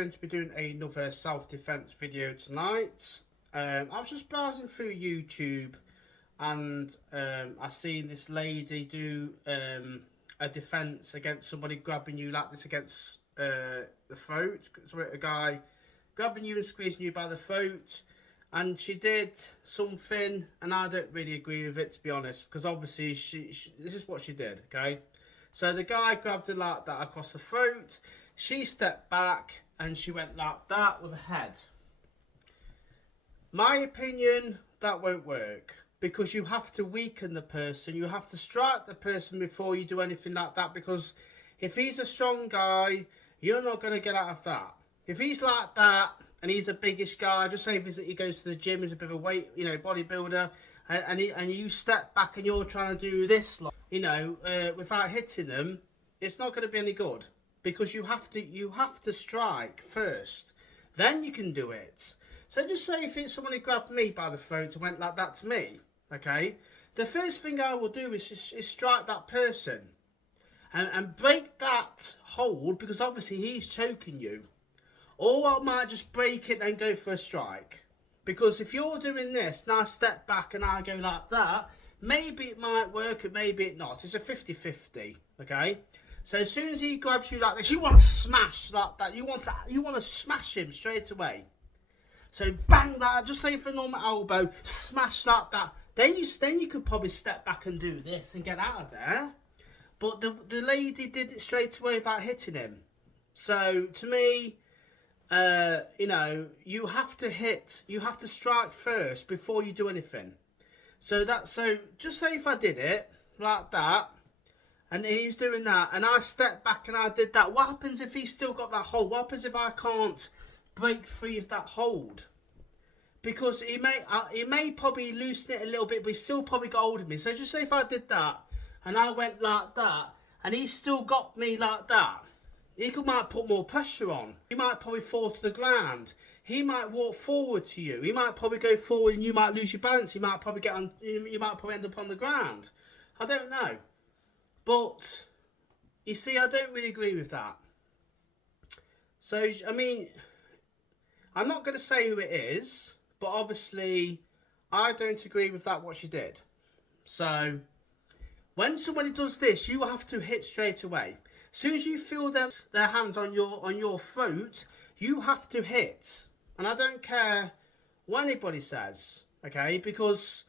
going to be doing another self-defense video tonight. I was just browsing through YouTube and I seen this lady do a defense against somebody grabbing you like this against the throat. So a guy grabbing you and squeezing you by the throat, and she did something, and I don't really agree with it, to be honest, because obviously this is what she did. Okay, so the guy grabbed her like that across the throat. She stepped back and she went like that with her head. My opinion, that won't work, because you have to weaken the person. You have to strike the person before you do anything like that, because if he's a strong guy, you're not going to get out of that. If he's like that and he's a biggish guy, just say he goes to the gym, he's a bit of a weight, bodybuilder, and you step back and you're trying to do this, without hitting them, it's not going to be any good, because you have to strike first, then you can do it. So just say if somebody grabbed me by the throat and went like that to me, okay, the first thing I will do is strike that person and break that hold, because obviously he's choking you. Or I might just break it and go for a strike. Because if you're doing this and I step back and I go like that, maybe it might work and maybe it not. It's a 50-50, okay? So as soon as he grabs you like this, you want to smash like that. You want to smash him straight away. So bang that, just say for a normal elbow, smash like that. Then you could probably step back and do this and get out of there. But the lady did it straight away without hitting him. So to me, you have to strike first before you do anything. So just say if I did it like that, and he's doing that, and I stepped back and I did that, what happens if he's still got that hold? What happens if I can't break free of that hold? Because he may probably loosen it a little bit, but he's still probably got hold of me. So just say if I did that, and I went like that, and he still got me like that, he might put more pressure on. You might probably fall to the ground. He might walk forward to you. He might probably go forward and you might lose your balance. You might probably end up on the ground. I don't know. But, you see, I don't really agree with that. So, I mean, I'm not going to say who it is, but obviously, I don't agree with that, what she did. So, when somebody does this, you have to hit straight away. As soon as you feel their hands on your throat, you have to hit. And I don't care what anybody says, okay? Because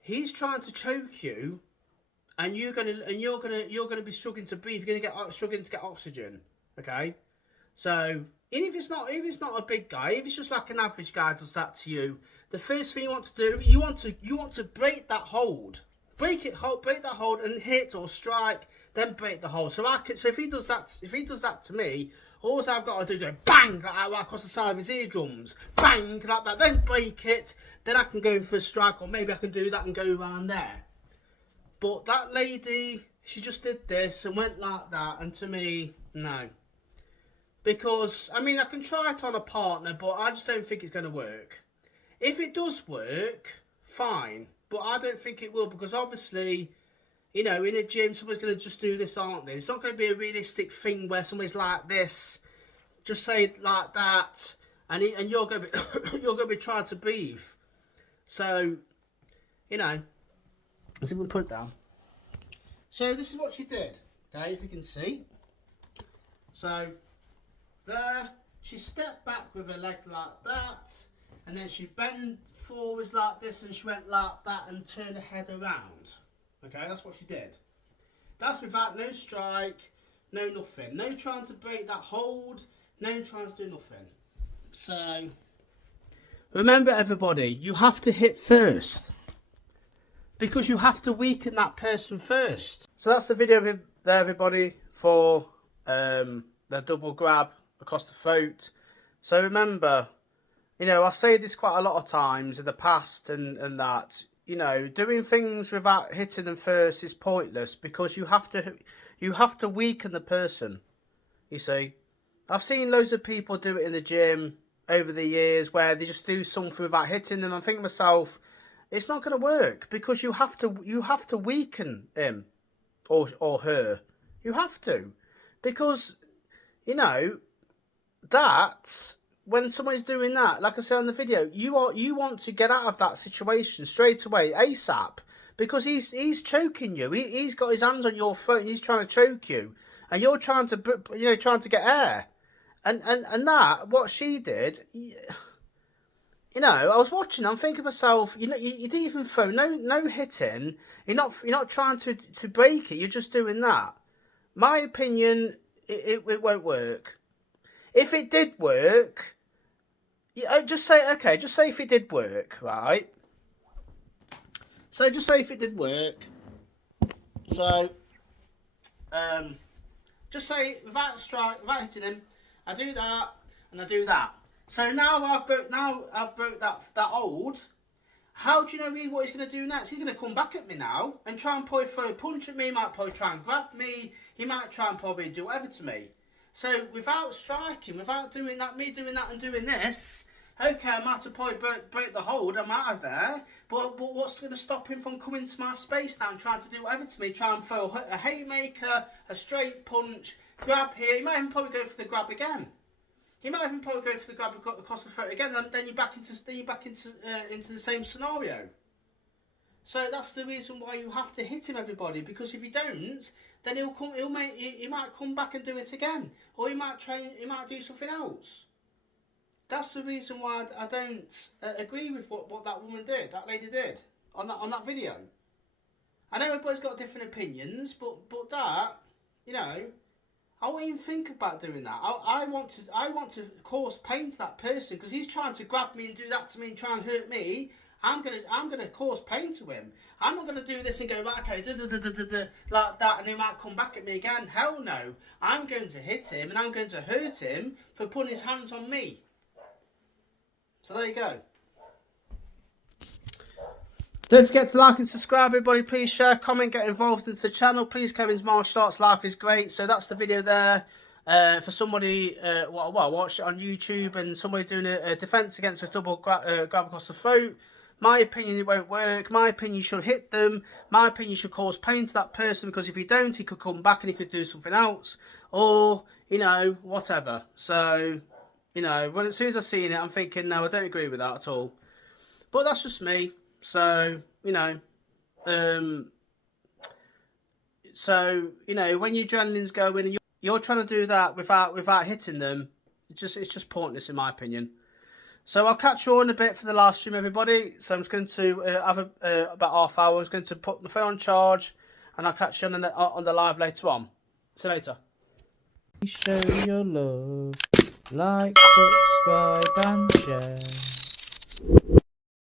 he's trying to choke you, and you're gonna be struggling to breathe. You're gonna get struggling to get oxygen, okay? So even if it's not a big guy, if it's just like an average guy does that to you, the first thing you want to do, you want to break that hold. Break that hold and hit or strike, then break the hold. So if he does that to me, all I've got to do is bang like that right across the side of his eardrums, bang like that, then break it, then I can go in for a strike, or maybe I can do that and go around there. But that lady, she just did this and went like that, and to me, no. Because, I mean, I can try it on a partner, but I just don't think it's going to work. If it does work, fine. But I don't think it will, because obviously, in a gym, someone's going to just do this, aren't they? It's not going to be a realistic thing where somebody's like this, just say it like that, and you're going to be trying to breathe. So, let's see if we can put it down. So this is what she did, okay, if you can see. So, there, she stepped back with her leg like that, and then she bent forwards like this, and she went like that and turned her head around. Okay, that's what she did. That's without no strike, no nothing. No trying to break that hold, no trying to do nothing. So, remember everybody, you have to hit first. Because you have to weaken that person first. So that's the video there, everybody, for the double grab across the throat. So remember, I say this quite a lot of times in the past and that, doing things without hitting them first is pointless, because you have to weaken the person, you see. I've seen loads of people do it in the gym over the years where they just do something without hitting them. I'm thinking to myself, it's not going to work, because you have to weaken him or her. You have to, because that when someone's doing that, like I said on the video, you want to get out of that situation straight away, ASAP, because he's choking you. He's got his hands on your throat. He's trying to choke you, and you're trying to trying to get air, and that what she did. I was watching. I'm thinking to myself, you didn't even throw no hitting. You're not trying to break it. You're just doing that. My opinion, it won't work. If it did work, just say okay. Just say if it did work, right? So just say if it did work. So, just say without hitting him, I do that and I do that. So now I've broke that hold. How do you know what he's going to do next? He's going to come back at me now and try and probably throw a punch at me. He might probably try and grab me. He might try and probably do whatever to me. So without striking, without doing that, me doing that and doing this, okay, I might have probably break the hold. I'm out of there. But what's going to stop him from coming to my space now and trying to do whatever to me? Try and throw a haymaker, a straight punch, grab here. He might even probably go for the grab again. He might even probably go for the grab across the throat again. And then you're back into the same scenario. So that's the reason why you have to hit him, everybody. Because if you don't, then he might come back and do it again, or he might do something else. That's the reason why I don't agree with what that woman did, that lady did on that video. I know everybody's got different opinions, but that, I won't even think about doing that. I want to cause pain to that person because he's trying to grab me and do that to me and try and hurt me. I'm gonna cause pain to him. I'm not gonna do this and go okay, like that, and he might come back at me again. Hell no! I'm going to hit him and I'm going to hurt him for putting his hands on me. So there you go. Don't forget to like and subscribe, everybody. Please share, comment, get involved into the channel. Please, Kevin's Martial Arts Life is great. So that's the video there for somebody watched it on YouTube and somebody doing a defence against a double grab across the throat. My opinion, it won't work. My opinion, you should hit them. My opinion, you should cause pain to that person because if you don't, he could come back and he could do something else. Or, whatever. So, as soon as I seen it, I'm thinking, no, I don't agree with that at all. But that's just me. So, when your adrenaline's going and you're trying to do that without hitting them, it's just pointless in my opinion. So I'll catch you all in a bit for the last stream, everybody. So I'm just going to have about half hour. I'm just going to put my phone on charge, and I'll catch you on the live later on. See you later. Show your love, like, subscribe, and share.